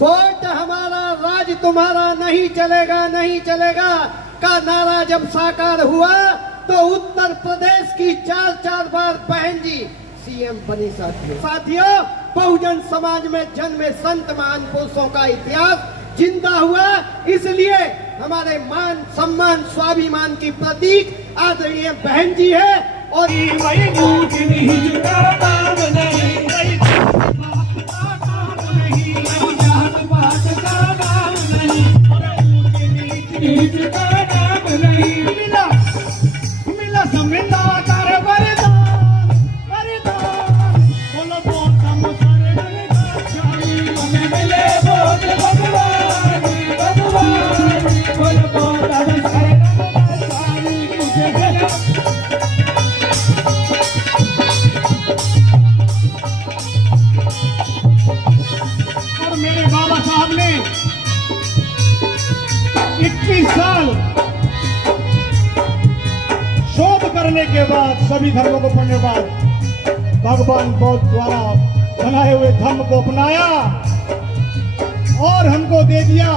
Vote हमारा राज तुम्हारा नहीं चलेगा नहीं चलेगा का नारा जब साकार हुआ तो उत्तर प्रदेश की 4 बार बहन जी सीएम बनी। साथियों बहुजन समाज में जन्मे संत महान पुरुषों का इतिहास जिंदा हुआ, इसलिए हमारे मान सम्मान स्वाभिमान की प्रतीक आदरणीय बहन जी है। और मेरे बाबा साहब ने 21 साल शोध करने के बाद, सभी धर्मों को पढ़ने के बाद भगवान बौद्ध द्वारा बनाए हुए धर्म को अपनाया और हमको दे दिया।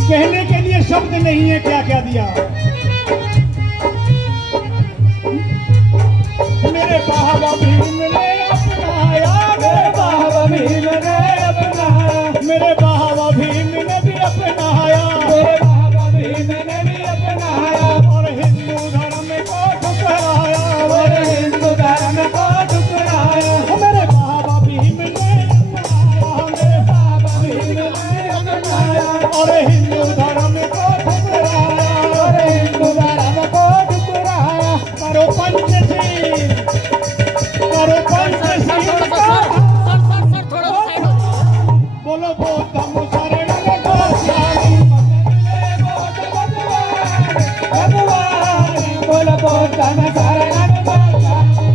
कहने के लिए शब्द नहीं है क्या क्या दिया। मेरे बाबा भीम ने अपनाया, मेरे बाबा भीम ने अपनाया, मेरे बाबा भीम ने भी अपनाया, मेरे बाबा भीम ने भी अपनाया और हिंदू धर्म को ठुकराया, और हिंदू धर्म को ठुकराया। मेरे बाबा भीम ने अपनाया, मेरे बाबा भीम ने अपनाया और हिंदू धर्म को ठुकराया, और हिंदू धर्म को ठुकराया। करो पंचशील, करो पंचशील का बोलो बौद्धम शरणं गच्छामि, भगवान बोलो बौद्धम शरणं गच्छामि।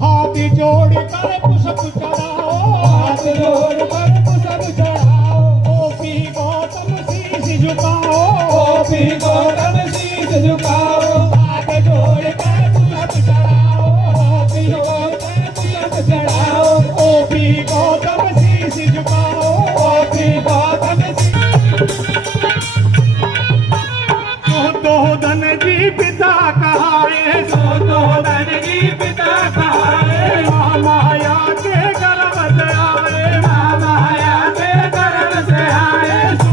हाथ जोड़ कर पुष्प चढ़ाओ, हाथ जोड़ कर पुष्प चढ़ाओ, ओपी गौतम शीश झुकाओ, ओपी गौतम शीश झुकाओ। हाथ जोड़ कर पुष्प चढ़ाओ, ओपी गौतम पुष्प चढ़ाओ, ओपी गौतम शीश झुकाओ, ओपी गौतम सो धन जी पिता कहाए, सो धन जी पिता कहाए। माया के गर्भ से आए, माया के गर्भ से आए। सो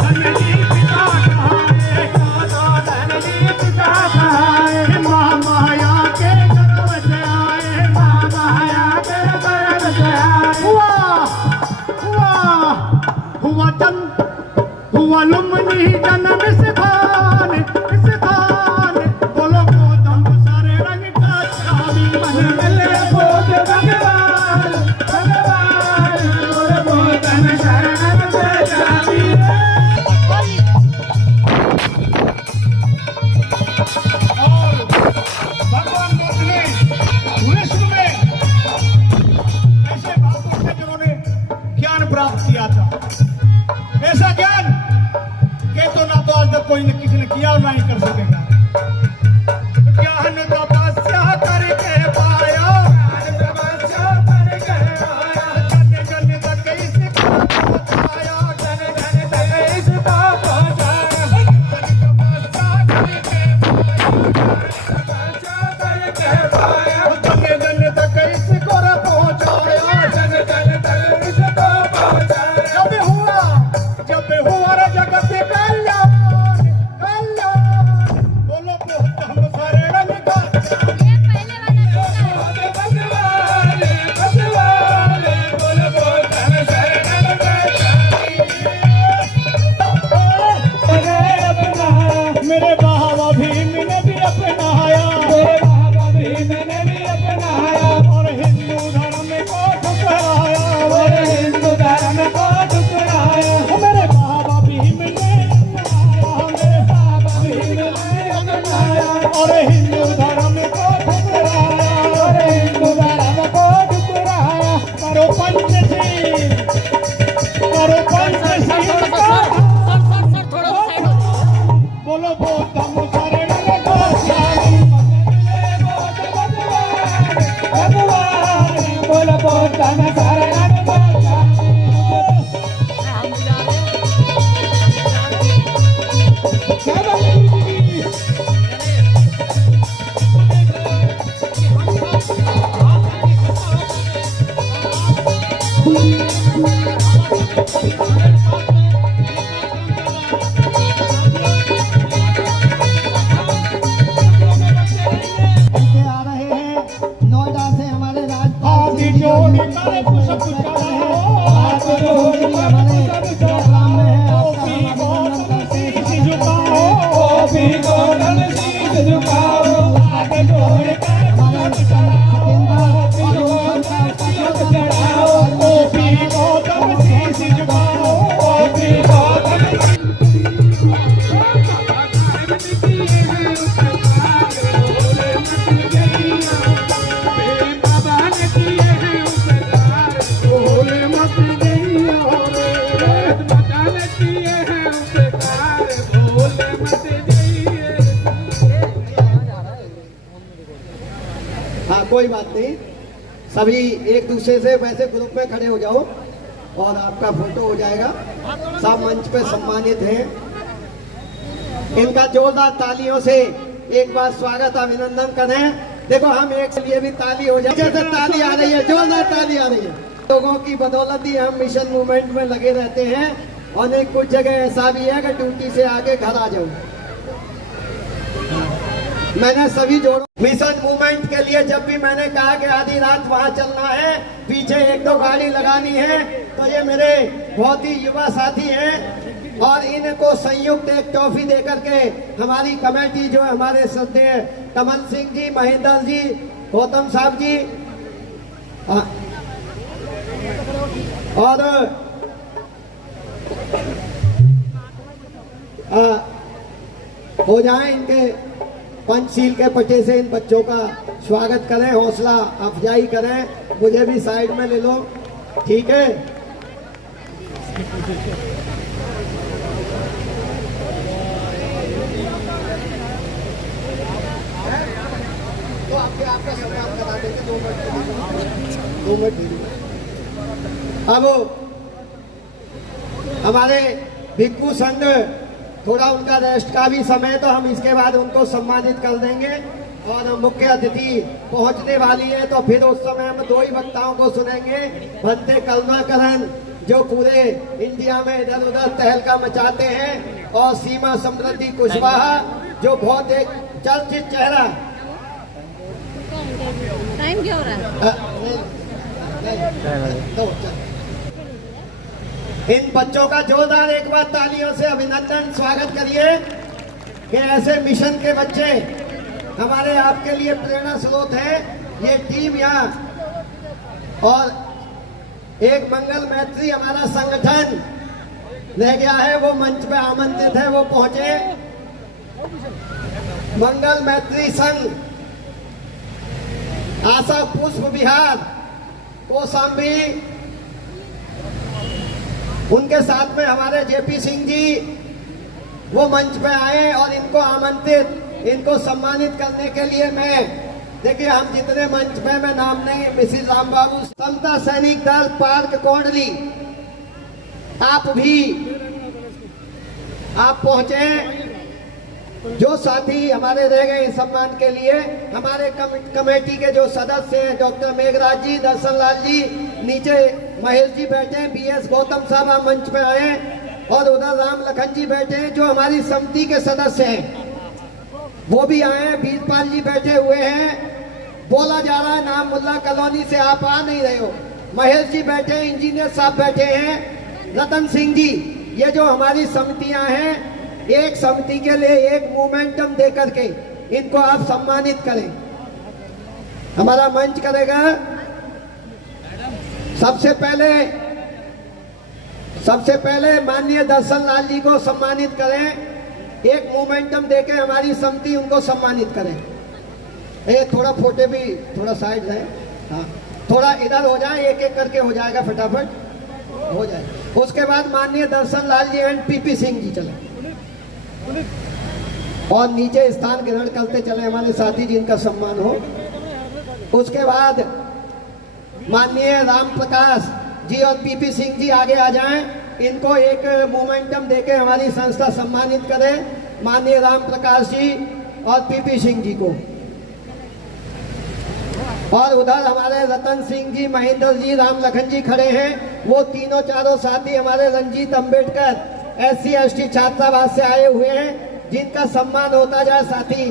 धन जी पिता कहाए, सो धन जी पिता कहाए। माया के गर्भ से आए, माया के गर्भ से आए। हुआ चंद हुआ लुम्बिनी जन्म स्थान, स्थान बोलो बौद्धम शरणं गच्छामि। मन मिले बौद्ध भगवान, भगवान बोलो बौद्धम शरणं गच्छामि। और भगवान बुद्ध ने विश्व में ऐसे महापुरुष थे जिन्होंने ज्ञान प्राप्त किया था। ऐसा ज्ञान के तो ना तो आज तक कोई किसी ने किया और ना ही कर सकेगा। ज्ञान तपस्या करके पाया, ज्ञान तपस्या करके पाया, जन जन तक इसका पहुंचाया, जन जन तक इसका पहुंचाया। तपस्या करके पाया, जन जन तक इसको पहुंचाया, जन जन तक इसको पहुंचाया। जब हुआ जगत कल्याण, कल्याण बोलो बौद्धम शरणं गच्छामि। भगवान भगवान बोलो बौद्धम शरणं गच्छामि। मेरे बाबा भीम ने भी अपनाया, मेरे बाबा भीम ने भी अपनाया और हिंदू धर्म को ठुकराया, और हिंदू धर्म को ठुकराया। मेरे बाबा भीम कोई बात नहीं, सभी एक दूसरे से वैसे ग्रुप में खड़े हो जाओ और आपका फोटो हो जाएगा। सब मंच पे सम्मानित हैं, इनका जोरदार तालियों से एक बार स्वागत अभिनंदन करें। देखो हम एक के लिए भी ताली हो जाए, जैसे ताली आ रही है, जोरदार ताली आ रही है। लोगों की बदौलत ही हम मिशन मूवमेंट में लगे रहते हैं और नहीं कुछ जगह ऐसा भी है कि ड्यूटी से आके घर आ जाओ। मैंने सभी जोड़ों मिशन मूवमेंट के लिए जब भी मैंने कहा कि आधी रात वहां चलना है, पीछे एक दो गाड़ी लगानी है, तो ये मेरे बहुत ही युवा साथी हैं और इनको संयुक्त एक ट्रॉफी दे करके हमारी कमेटी जो है, हमारे श्रद्धेय कमल सिंह जी, महेंद्र जी, गौतम साहब जी और हो जाए इनके पंचशील के पट्टे से इन बच्चों का स्वागत करें, हौसला अफजाई करें। मुझे भी साइड में ले लो, ठीक है। तो आपका सम्मान करा देंगे 2 मिनट। अब हमारे भिक्खू संघ थोड़ा उनका रेस्ट का भी समय, तो हम इसके बाद उनको सम्मानित कर देंगे और मुख्य अतिथि पहुंचने वाली है, तो फिर उस समय हम 2 ही वक्ताओं को सुनेंगे। भंते करुणाकरण जो पूरे इंडिया में इधर उधर तहलका मचाते हैं, और सीमा समृद्धि कुशवाहा जो बहुत एक चर्चित चेहरा। टाइम क्या हो रहा है? इन बच्चों का जोरदार एक बार तालियों से अभिनंदन स्वागत करिए कि ऐसे मिशन के बच्चे हमारे आपके लिए प्रेरणा स्रोत है। ये टीम यहाँ और एक मंगल मैत्री हमारा संगठन रह गया है, वो मंच पे आमंत्रित है, वो पहुंचे। मंगल मैत्री संघ आशा पुष्प विहार कोसाम्बी, उनके साथ में हमारे जेपी सिंह जी वो मंच पे आए और इनको आमंत्रित, इनको सम्मानित करने के लिए मैं, देखिए हम जितने मंच पे, मैं नाम नहीं, मिसिस राम बाबू, समता सैनिक दल पार्क कोंडली, आप भी आप पहुंचे। जो साथी हमारे रह गए इस सम्मान के लिए, हमारे कमेटी के जो सदस्य हैं, डॉक्टर मेघराज जी, दर्शन लाल जी, नीचे महेश जी बैठे हैं, बीएस गौतम साहब आप मंच पे आए, और उधर राम लखन जी बैठे हैं जो हमारी समिति के सदस्य हैं, वो भी आए हैं। वीरपाल जी बैठे हुए हैं। बोला जा रहा है नाम मुल्ला कॉलोनी से आप आ नहीं रहे हो। महेश जी बैठे हैं, इंजीनियर साहब बैठे हैं, रतन सिंह जी, ये जो हमारी समितियां हैं, एक समिति के लिए एक मोमेंटम दे करके इनको आप सम्मानित करें। हमारा मंच करेगा सबसे पहले माननीय दर्शन लाल जी को सम्मानित करें, एक मोमेंटम देके हमारी समिति उनको सम्मानित करें। ये थोड़ा फोटो भी थोड़ा साइड रहे, हाँ थोड़ा इधर हो जाए, एक एक करके हो जाएगा, फटाफट हो जाए। उसके बाद माननीय दर्शन लाल जी एंड पीपी सिंह जी चले और नीचे स्थान ग्रहण करते चले हमारे साथी जिनका सम्मान हो। उसके बाद माननीय राम प्रकाश जी और पीपी सिंह जी आगे आ जाएं, इनको एक मोमेंटम देके हमारी संस्था सम्मानित करे, माननीय राम प्रकाश जी और पीपी सिंह जी को। और उधर हमारे रतन सिंह जी, महेंद्र जी, राम लखन जी खड़े हैं, वो तीनों चारों साथी हमारे रंजीत अंबेडकर SC/ST छात्रावास से आए हुए हैं, जिनका सम्मान होता जाए। साथी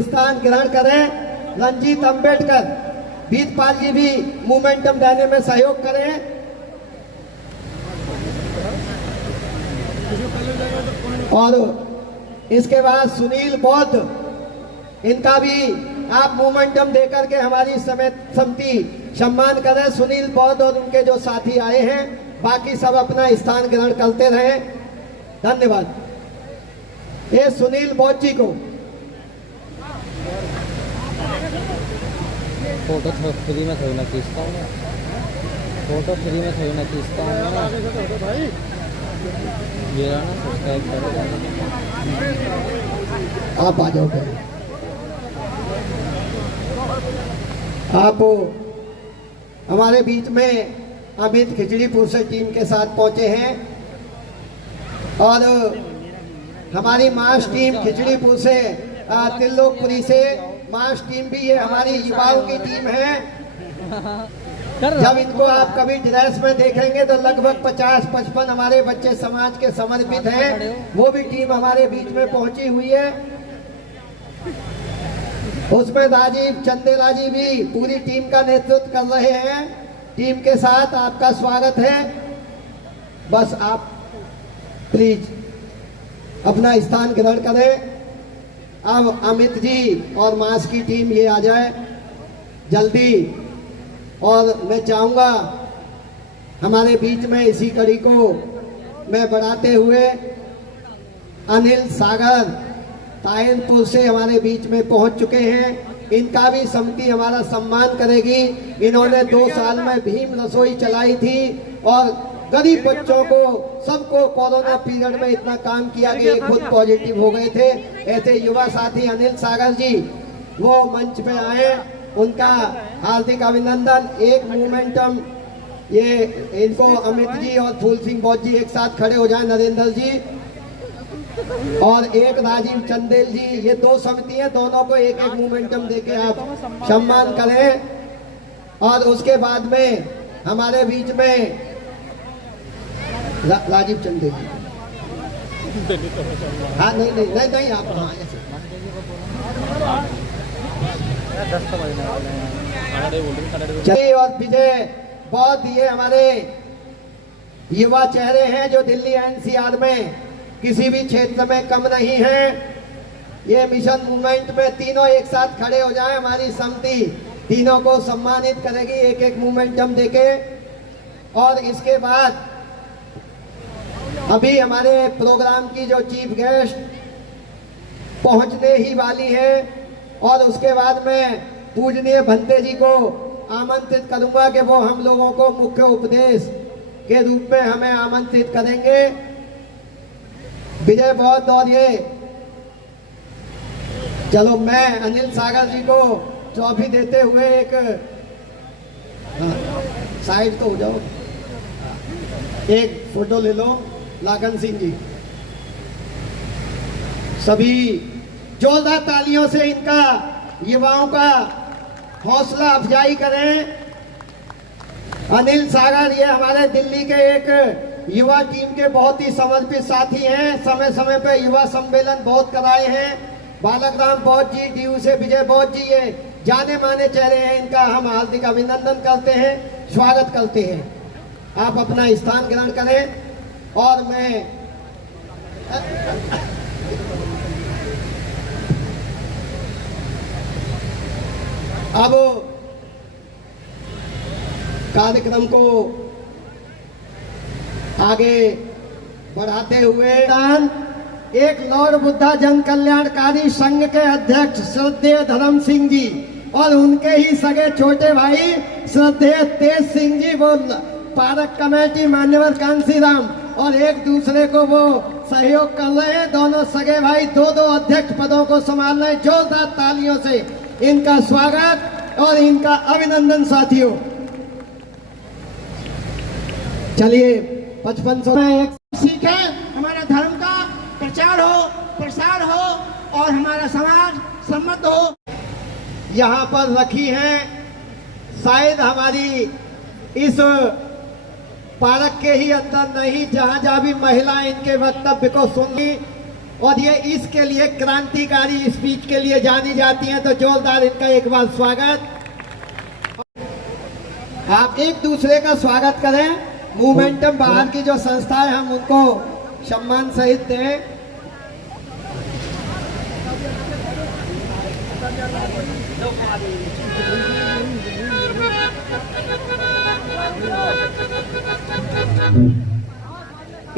स्थान ग्रहण करें। रंजीत अंबेडकर, वीरपाल जी भी मोमेंटम देने में सहयोग करें। और इसके बाद सुनील बौद्ध, इनका भी आप मोमेंटम देकर के हमारी समिति सम्मान करें। सुनील बौद्ध और उनके जो साथी आए हैं, बाकी सब अपना स्थान ग्रहण करते रहे। धन्यवाद। ये सुनील बौद्ध जी को फोटो फ्री में थोड़ी ना खींचता हूँ, फोटो फ्री में थोड़ी ना खींचता हूँ। ये ना सब्सक्राइब करो, आप आ जाओ। आप हमारे बीच में अमित खिचड़ीपुर से टीम के साथ पहुंचे हैं और हमारी मास टीम खिचड़ीपुर से त्रिलोकपुरी से मास टीम भी ये हमारी युवाओं की टीम है। जब इनको आप कभी ड्रेस में देखेंगे तो लगभग 50-55 हमारे बच्चे समाज के समर्पित हैं। वो भी टीम हमारे बीच में पहुंची हुई है। उसमें राजीव चंदेला जी भी पूरी टीम का नेतृत्व कर रहे हैं। टीम के साथ आपका स्वागत है। बस आप प्लीज अपना स्थान ग्रहण करें। अब अमित जी और मास की टीम ये आ जाए जल्दी। और मैं चाहूँगा हमारे बीच में इसी कड़ी को मैं बढ़ाते हुए अनिल सागर ताहिरपुर से हमारे बीच में पहुंच चुके हैं। इनका भी समिति हमारा सम्मान करेगी। इन्होंने 2 साल में भीम रसोई चलाई थी और गरीब बच्चों को सबको कोरोना पीरियड में इतना काम किया कि ये खुद पॉजिटिव हो गए थे। ऐसे युवा साथी अनिल सागर जी वो मंच पे आए, उनका हार्दिक अभिनंदन। एक मोमेंटम ये इनको अमित जी और फूल सिंह बौद्ध जी एक साथ खड़े हो जाए, नरेंद्र जी और एक राजीव चंदेल जी, ये 2 समिति है, दोनों को एक एक मोमेंटम देके आप सम्मान करें। और उसके बाद में हमारे बीच में राजीव चंदेल जी। हाँ नहीं आप हाँ ऐसे चलिए। और विजय बहुत ये हमारे युवा चेहरे हैं जो दिल्ली एनसीआर में किसी भी क्षेत्र में कम नहीं है। ये मिशन मूवमेंट में तीनों एक साथ खड़े हो जाएं। हमारी समिति तीनों को सम्मानित करेगी एक एक मोमेंटम देके। और इसके बाद अभी हमारे प्रोग्राम की जो चीफ गेस्ट पहुंचने ही वाली है और उसके बाद में पूजनीय भंते जी को आमंत्रित करूंगा कि वो हम लोगों को मुख्य उपदेश के रूप में हमें आमंत्रित करेंगे। विजय बहुत दौड़िए। चलो मैं अनिल सागर जी को ट्रॉफी देते हुए एक साइड तो हो जाओ, एक फोटो ले लो। लागन सिंह जी सभी जोरदार तालियों से इनका युवाओं का हौसला अफजाई करें। अनिल सागर ये हमारे दिल्ली के एक युवा टीम के बहुत ही समर्पित साथी हैं। समय समय पर युवा सम्मेलन बहुत कराए हैं। बालक राम बौद्ध जी, डीयू से विजय बौद्ध जी, ये जाने माने चेहरे हैं। इनका हम हार्दिक अभिनंदन करते हैं, स्वागत करते हैं। आप अपना स्थान ग्रहण करें। और मैं अब कार्यक्रम को आगे बढ़ाते हुए एक लॉर्ड बुद्धा जन कल्याणकारी संघ के अध्यक्ष श्रद्धेय धर्म सिंह जी और उनके ही सगे छोटे भाई श्रद्धेय तेज सिंह जी, वो पार्क कमेटी मान्यवर कांसी राम, और एक दूसरे को वो सहयोग कर रहे हैं। दोनों सगे भाई 2-2 अध्यक्ष पदों को संभाल रहे हैं। जोरदार तालियों से इनका स्वागत और इनका अभिनंदन साथियों। चलिए 5500 में एक सीख है, हमारा धर्म का प्रचार हो, प्रसार हो और हमारा समाज समृद्ध हो। यहाँ पर रखी है। शायद हमारी इस पार्क के ही अंदर नहीं, जहाँ जहाँ भी महिलाएं इनके वक्तव्य को सुन ली और ये इसके लिए क्रांतिकारी स्पीच के लिए जानी जाती हैं, तो जोरदार इनका एक बार स्वागत। आप एक दूसरे का स्वागत करें। मोमेंटम बाहर की जो संस्था है हम उनको सम्मान सहित दें।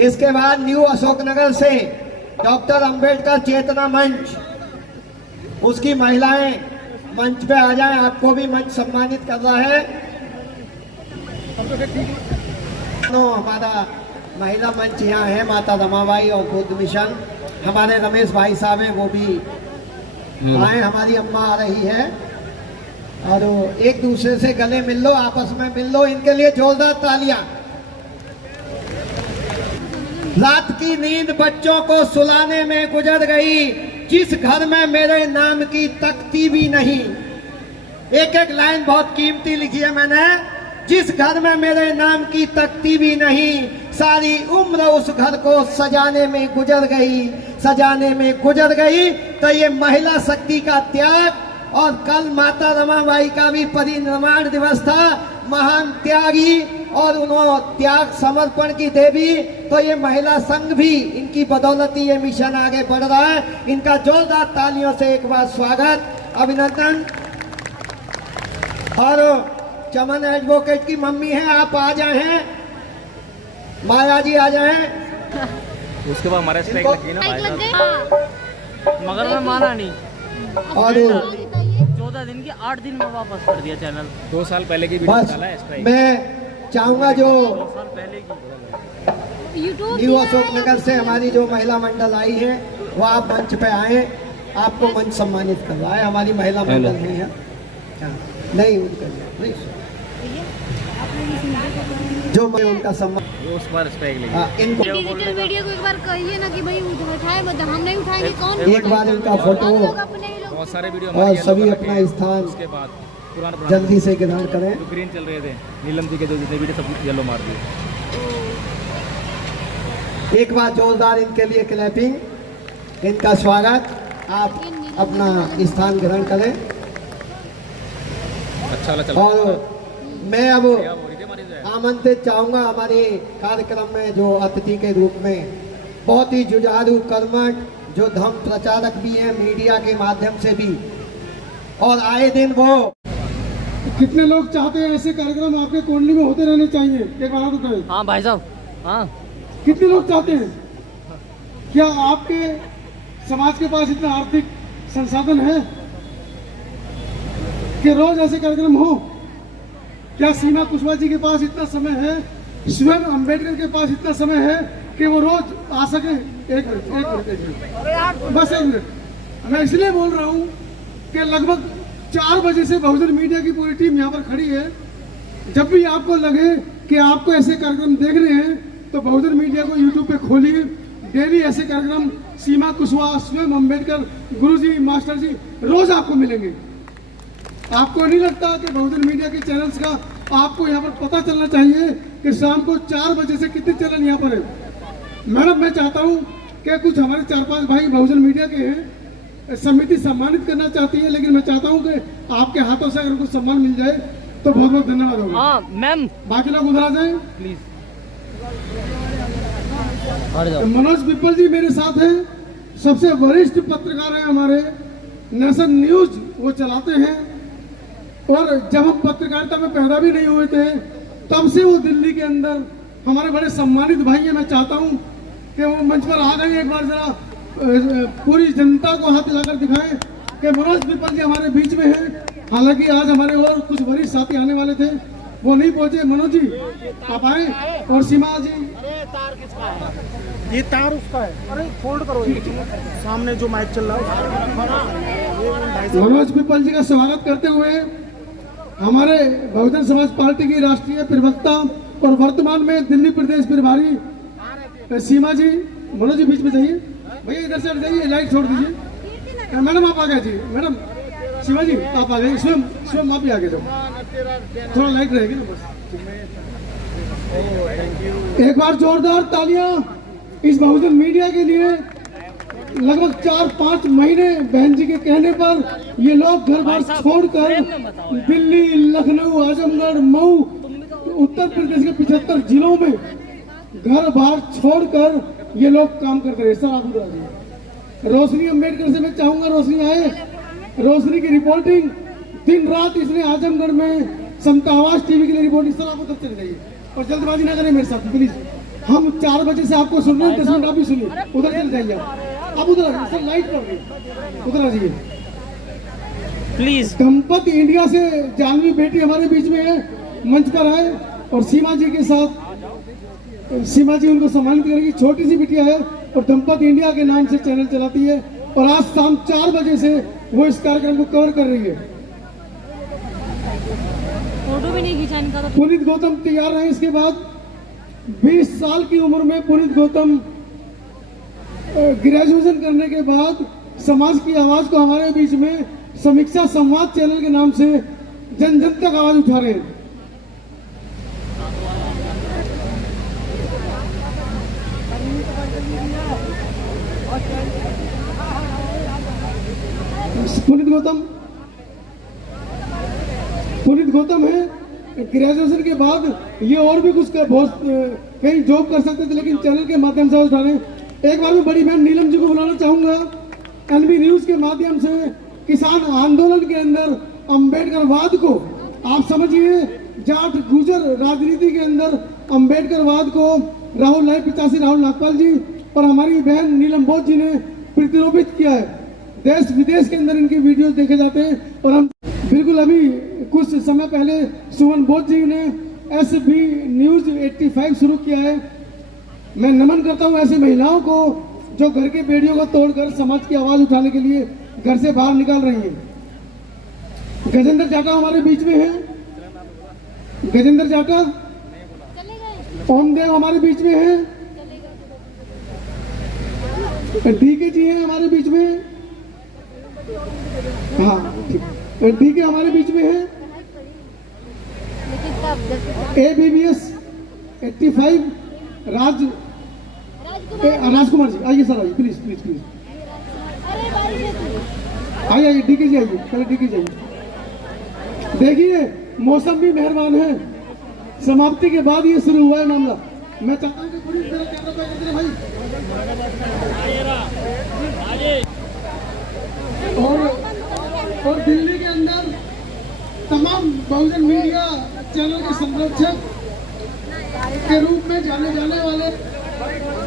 इसके बाद न्यू अशोकनगर से डॉक्टर अंबेडकर चेतना मंच, उसकी महिलाएं मंच पे आ जाएं। आपको भी मंच सम्मानित कर रहा है। हमारा महिला मंच यहाँ है, माता रमाबाई और बुद्ध मिशन। हमारे रमेश भाई साहब हैं, वो भी आए। हमारी अम्मा आ रही है। और एक दूसरे से गले मिल लो, आपस में मिल लो। इनके लिए जोरदार तालियां। रात की नींद बच्चों को सुलाने में गुजर गई, जिस घर में मेरे नाम की तख्ती भी नहीं। एक एक लाइन बहुत कीमती लिखी है मैंने। जिस घर में मेरे नाम की तख्ती भी नहीं, सारी उम्र उस घर को सजाने में गुजर गई, सजाने में गुजर गई। तो ये महिला शक्ति का त्याग, और कल माता रमाबाई का भी परिनिर्वाण दिवस था। महान त्यागी और उन्होंने त्याग समर्पण की देवी। तो ये महिला संघ भी, इनकी बदौलती ये मिशन आगे बढ़ रहा है। इनका जोरदार तालियों से एक बार स्वागत, अभिनंदन। और चमन एडवोकेट की मम्मी है, आप आ जाए, माया जी आ जाए। उसके बाद हमारा स्ट्राइक लग गई ना भाई साहब, मगर मैं माना नहीं। और 14 दिन की 8 दिन में वापस कर दिया चैनल। 2 साल पहले की वीडियो बस डाला है स्ट्राइक। मैं चाहूंगा जो 2 साल पहले की न्यू अशोक नगर से हमारी जो महिला मंडल आई है, वो आप मंच पे आए, आपको मंच सम्मानित कर रहा है। हमारी महिला मंडल नहीं है, नहीं उनका नहीं, जो मैं उनका सम्मान, उस बार स्ट्राइक लगी। इनको डिजिटल वीडियो को एक बार कहिए ना कि भाई उठाए, मतलब हम नहीं उठाएंगे। कौन एक बार इनका फोटो हम लोग अपने ही लोग। बहुत सारे वीडियो और सभी अपना स्थान उसके बाद पुराना जल्दी से ग्रहण करें। जो ग्रीन चल रहे थे, नीलम जी के जो जितने वीडियो सब येलो मार दिए। एक बार जोरदार इनके लिए क्लैपिंग, इनका स्वागत। आप अपना स्थान ग्रहण करें। अच्छा लगा चल। और मैं अब आमंत्रित चाहूंगा हमारे कार्यक्रम में जो अतिथि के रूप में बहुत ही जुझारू, कर्मठ, जो धर्म प्रचारक भी हैं मीडिया के माध्यम से भी, और आए दिन वो कितने लोग चाहते हैं ऐसे कार्यक्रम आपके कुंडली में होते रहने चाहिए? एक बात बताएं। हाँ भाई साहब, हाँ कितने लोग चाहते हैं? क्या आपके समाज के पास इतना आर्थिक संसाधन है कि रोज ऐसे कार्यक्रम हो? क्या सीमा कुशवाहा जी के पास इतना समय है, स्वयं अंबेडकर के पास इतना समय है कि वो रोज आ सके? एक मिनट, बस एक मिनट। मैं इसलिए बोल रहा हूँ कि लगभग 4 बजे से बहुजन मीडिया की पूरी टीम यहाँ पर खड़ी है। जब भी आपको लगे कि आपको ऐसे कार्यक्रम देखने हैं तो बहुजन मीडिया को यूट्यूब पे खोलिए। डेली ऐसे कार्यक्रम सीमा कुशवाहा, स्वयं अंबेडकर, गुरुजी, मास्टर जी रोज आपको मिलेंगे। आपको नहीं लगता कि बहुजन मीडिया के चैनल्स का आपको यहाँ पर पता चलना चाहिए कि शाम को 4 बजे से कितने चैनल यहाँ पर है? मैडम, मैं चाहता हूँ कि कुछ हमारे 4-5 भाई बहुजन मीडिया के हैं, समिति सम्मानित करना चाहती है, लेकिन मैं चाहता हूँ कि आपके हाथों से अगर उनको सम्मान मिल जाए तो बहुत बहुत धन्यवाद होगा। हाँ मैम, बाकी लोग उधर आ जाए प्लीज। मनोज पिप्पल जी मेरे साथ हैं, सबसे वरिष्ठ पत्रकार हैं हमारे, नेशन न्यूज वो चलाते हैं। और जब हम पत्रकारिता में पैदा भी नहीं हुए थे तब से वो दिल्ली के अंदर हमारे बड़े सम्मानित भाई हैं। मैं चाहता हूं कि वो मंच पर आ गए, एक बार जरा पूरी जनता को हाथ दिलाकर दिखाएं कि मनोज पिप्पल जी हमारे बीच में हैं। हालांकि आज हमारे और कुछ वरिष्ठ साथी आने वाले थे, वो नहीं पहुंचे। मनोज जी आप आए, और सीमा जी। ये तार उसका है, अरे फोल्ड करो सामने जो माइक चल रहा है। मनोज पिप्पल जी का स्वागत करते हुए हमारे बहुजन समाज पार्टी की राष्ट्रीय प्रवक्ता और वर्तमान में दिल्ली प्रदेश प्रभारी सीमा जी, मनोज जी बीच में जाइए भैया, इधर से जाइए, लाइट छोड़ दीजिए। मैडम आप आ गए जी, मैडम सीमा जी आप आ गए, स्वयं आप ही आगे जाओ, थोड़ा लाइट रहेगी ना बस। एक बार जोरदार तालियां इस बहुजन मीडिया के लिए। लगभग 4-5 महीने बहन जी के कहने पर ये लोग घर बार छोड़कर दिल्ली, लखनऊ, आजमगढ़, मऊ, उत्तर प्रदेश के 75 जिलों में घर बार छोड़कर ये लोग काम करते रहे। सर आप उधर आ जाइए। रोशनी अंबेडकर से मैं चाहूंगा रोशनी आए। रोशनी की रिपोर्टिंग दिन रात इसने आजमगढ़ में समता आवाज टीवी के लिए रिपोर्टिंग। सर आप उधर चले जाइए और जल्दबाजी ना करें मेरे साथ प्लीज। हम 4 बजे से आपको सुन रहे हैं, 10 मिनट आप भी सुनिए। उधर चले जाइए आप उधर आ जाइए, सर लाइट कर दीजिए, उधर आ जाइए प्लीज। दंपति इंडिया से जानवी बेटी हमारे बीच में है, मंच पर आए और सीमा जी के साथ, सीमा जी उनको सम्मानित करेगी। छोटी सी बिटिया है और दंपति इंडिया के नाम से चैनल चलाती है और आज शाम 4 बजे से वो इस कार्यक्रम को कवर कर रही है। फोटो भी नहीं खिंचाने का तो पुनीत गौतम तैयार हैं। इसके बाद 20 साल की उम्र में पुनीत गौतम ग्रेजुएशन करने के बाद समाज की आवाज को हमारे बीच में समीक्षा संवाद चैनल के नाम से जन जन तक आवाज उठा रहे हैं। पुनीत गौतम है। ग्रेजुएशन के बाद ये और भी कुछ बहुत कहीं जॉब कर सकते थे, लेकिन चैनल के माध्यम से उठा रहे हैं। एक बार मैं बड़ी बहन नीलम जी को बुलाना चाहूंगा। एनबी न्यूज के माध्यम से किसान आंदोलन के अंदर अम्बेडकरवाद को आप समझिए, जाट गुजर राजनीति के अंदर अम्बेडकरवाद को राहुल 85 जी और हमारी बहन नीलम बोध जी ने प्रतिरोपित किया है। देश विदेश के अंदर इनकी वीडियो देखे जाते हैं। और हम बिल्कुल अभी कुछ समय पहले सुमन बोध जी ने SB न्यूज 85 शुरू किया है। मैं नमन करता हूं ऐसी महिलाओं को जो घर के बेड़ियों को तोड़कर समाज की आवाज उठाने के लिए घर से बाहर निकाल रही हैं। गजेंद्र जाटा हमारे बीच में है। गजेंद्र जाटा, ओमदेव हमारे बीच में है। DK जी हैं हमारे बीच में। हाँ ठीक, DK हमारे बीच में है। ABBS 85 राजकुमार जी, आइए सर, आइए प्लीज प्लीज प्लीज, आइए DK जी, आइए पहले DK जी आइए। देखिए मौसम भी मेहरबान है। समाप्ति के बाद ये शुरू हुआ है मामला। मैं चाहता हूँ कि पूरी तरह कैमरा पे इधर भाई, और दिल्ली के अंदर तमाम बहुजन मीडिया चैनल के संरक्षक के रूप में जाने जाने वाले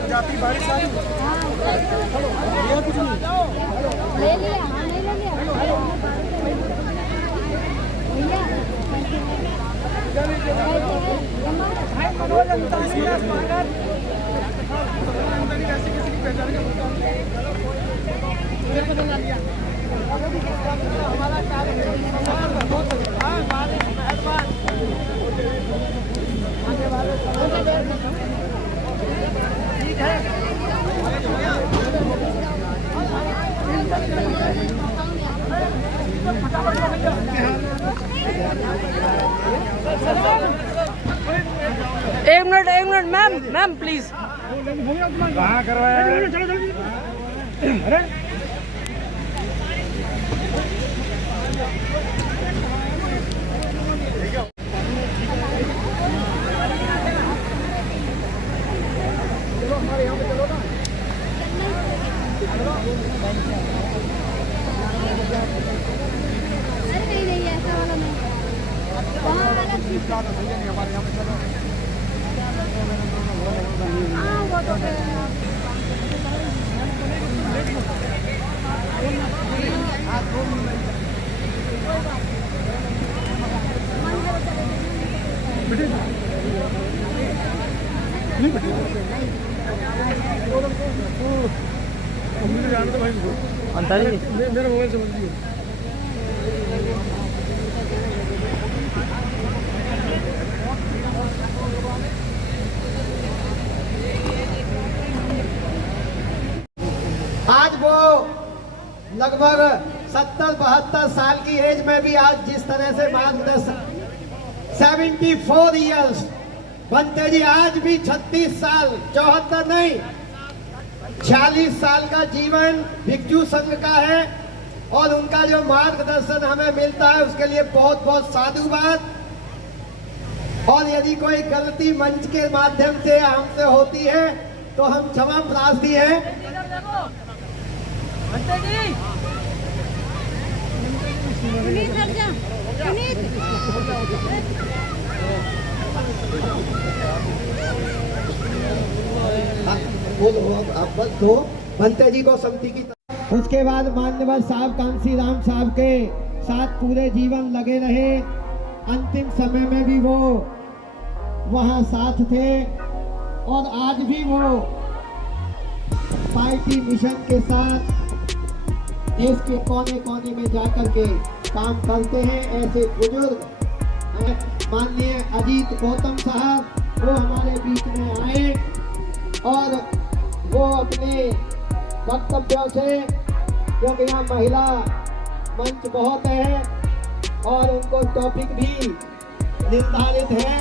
जाति बारिश आ रही ले लिया, हाँ नहीं ले लिया। एक मिनट मैम प्लीज। कहाँ करवाया? चलो अरे नहीं ऐसा वाला नहीं, वहाँ वाला चीज हाँ वो तो अंतारी मेरा मोबाइल से बंद किया। आज वो लगभग 70-72 साल की एज में भी आज जिस तरह से मार्गदर्शन 74 इयर्स बनते जी, आज भी 36 साल 74 नहीं 46 साल का जीवन भिक्षु संघ का है। और उनका जो मार्गदर्शन हमें मिलता है उसके लिए बहुत बहुत साधुवाद। और यदि कोई गलती मंच के माध्यम से हमसे होती है तो हम क्षमा प्रार्थी हैं। पुनीत हट जा, पुनीत बोलो आप बस दो भंते जी को समिति की। उसके बाद मान्यवर साहब कांसी राम साहब के साथ पूरे जीवन लगे रहे। अंतिम समय में भी वो वहाँ साथ थे और आज भी वो पार्टी मिशन के साथ देश के कोने कोने में जाकर के काम करते हैं। ऐसे बुजुर्ग माननीय अजीत गौतम साहब वो हमारे बीच में आए और वो अपने वक्तव्यों से, क्योंकि यहाँ महिला मंच बहुत है और उनको टॉपिक भी निर्धारित है,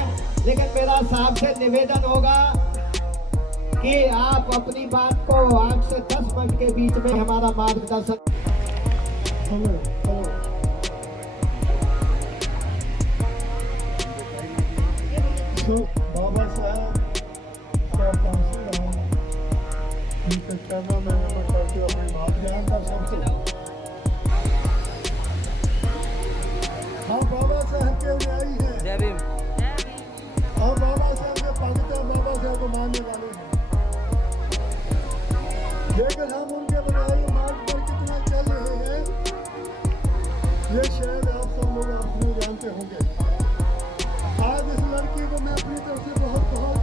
लेकिन मेरा साहब से निवेदन होगा कि आप अपनी बात को 8 से 10 मिनट के बीच में हमारा मार्गदर्शन। बाबा साहब उनके चरणों में नमन करते हुए अपनी भावनाओं का सबसे हम बाबा साहब के अनुयायी हैं। जय भीम। हम बाबा साहब के भक्त हैं, बाबा साहब को मानने वाले हैं, लेकिन हम उनके बुनियादी मार्ग पर कितना चल रहे हैं ये शायद आप सब लोग अपने जानते होंगे। आज इस लड़की को मैं अपनी तरफ से बहुत बहुत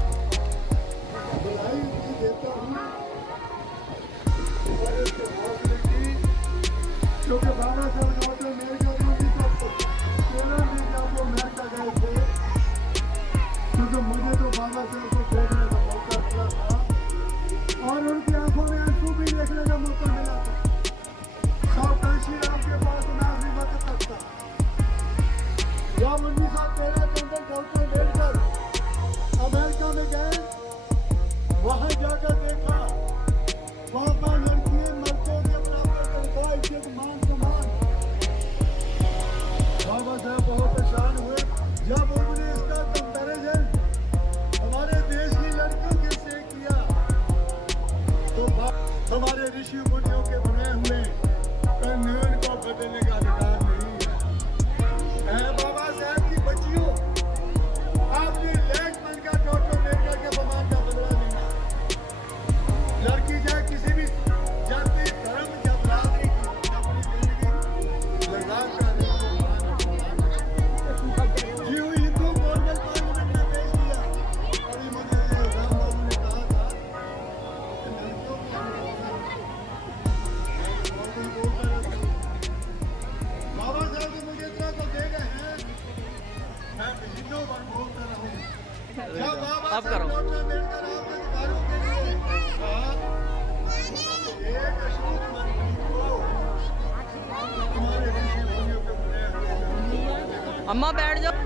बधाई भी देता हूँ और इसके हौसले की, क्योंकि बाबा साहब डॉक्टर अमेरिका में जब वो अमेरिका गए थे, क्योंकि मुझे तो बाबा साहब को देखने का मौका मिला था और उनकी आंखों में आंसू भी देखने का मौका मिला था। सावकाशी आपके पास मैं आखिरी वक्त तक था। जब 1913 के अंदर डॉक्टर अम्बेडकर अमेरिका में गए, वहां जाकर देखा वहां पर लड़कियां मर्दों के बराबर तनख्वाह, इज्जत, मान सम्मान। बाबा साहब बहुत परेशान हुए जब उन्होंने इसका कंपैरिजन हमारे देश की लड़कियों के से किया, तो हमारे ऋषि मुनियों के बनाए हुए कानून को बदलने का अधिकार नहीं है। बाबा साहब की बच्चियों, आपने लैंड बनकर डॉक्टर अम्बेडकर के अपमान का बदला लेना। लड़की चाहे किसी भी जाति, धर्म या बरादरी की अपनी जिंदगी लगा कर जी हुई हिंदू मॉडल पार्लियामेंट में पेश किया। अभी मुझे राम बाबू ने कहा था कि लड़कियों को बाबा साहब ने मुझे इतना तो दे गए हैं, मैं हिंदू पर बोलता रहूं। जब बाबा साहब डॉक्टर अम्बेडकर आपके अधिकारों के लिए कहा, एक अशोक मंत्री को तुम्हारे ऋषि मुनियों के बनाए हुए अम्मा बैठ जाओ।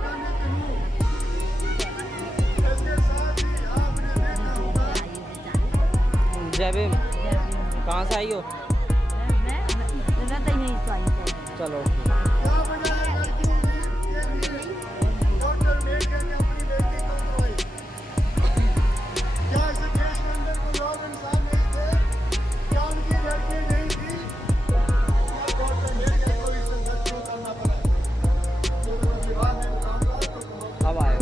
इसके साथ ही आपने देखा होगा जय भीम। कहाँ से आई हो? चलो क्या वजह है लड़की के लिए डॉक्टर अम्बेडकर ने अपनी बेटी को करवाई? क्या इस देश के अंदर कोई और इंसान नहीं थे? क्या उनकी लड़की नहीं थी? डॉक्टर अम्बेडकर को इस संघर्ष को करना पड़ा। तो विवाद में बताऊंगा तो अब आए।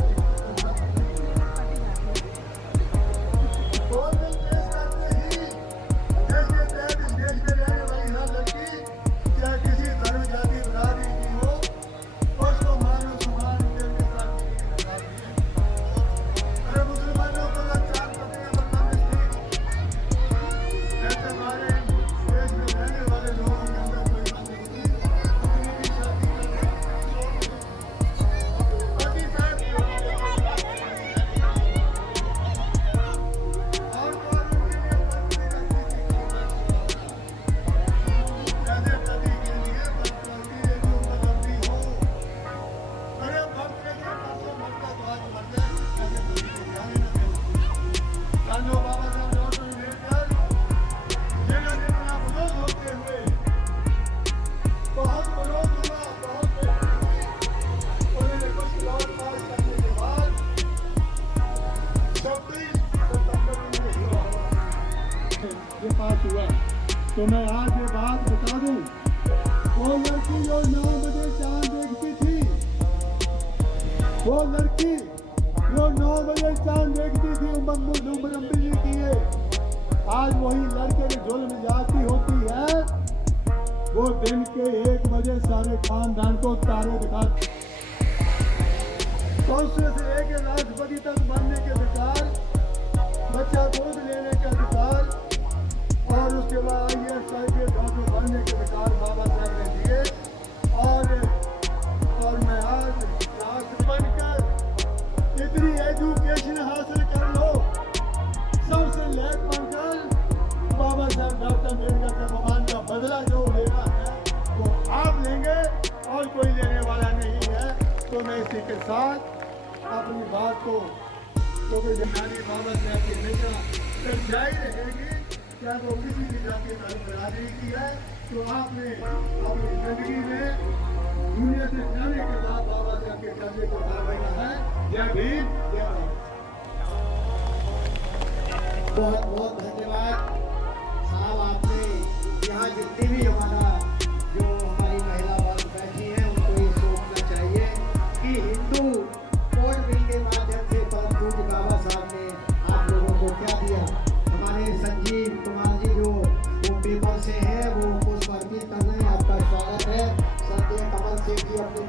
गवर्नमेंट केस करते ही देश के तहत इस देश में रहने वाली हर लड़की, चाहे किसी धर्म, जाति, बरादरी की हो, उसको मानव सम्मान के साथ जीने का अधिकार है। अरे मुसलमानों को तो 4 पत्नियां बदनामी थी, ऐसे हमारे देश में रहने वाले लोगों के अंदर कोई बात नहीं थी। कितनी भी शादी करते पति साहब और पास हुआ, तो मैं आज ये बात बता दूं, वो लड़की जो 9 बजे चांद देखती थी, वो लड़की जो 9 बजे चांद देखती थी उम्र अम्बिली की है, आज वही लड़के की जुल्म जाती होती है, वो दिन के 1 बजे सारे खानदान को तारे दिखाती। कौशल से एक राष्ट्रपति तक बनने के अधिकार, बच्चा गोद लेने के अधिकार और उसके बाद IAS डॉक्टर बनने के अधिकार बाबा साहब ने दिए। और मैं आज राष्ट्र बनकर के साथ अपनी बात को क्योंकि जनानी बाबा साहब की हमेशा सच्चाई रहेगी, चाहे वो किसी भी जाति धर्म बिरादरी की है, तो आपने अपनी जिंदगी में दुनिया से जाने के बाद बाबा साहब के कर्जे को उतार देना है। जय भीम, जय भारत। बहुत बहुत धन्यवाद साहब, आपने यहाँ जितनी भी जो हमारी महिला वर्ग बैठी है उनको ये सोचना चाहिए कि हिंदू कोड बिल के माध्यम से परम पूज्य बाबा साहब ने आप लोगों को क्या दिया। हमारे संजीव कुमार जी जो वो पेपर से है वो पुष्प अर्पित कर रहे हैं, आपका स्वागत है। सत्य कमल सेठ जी अपनी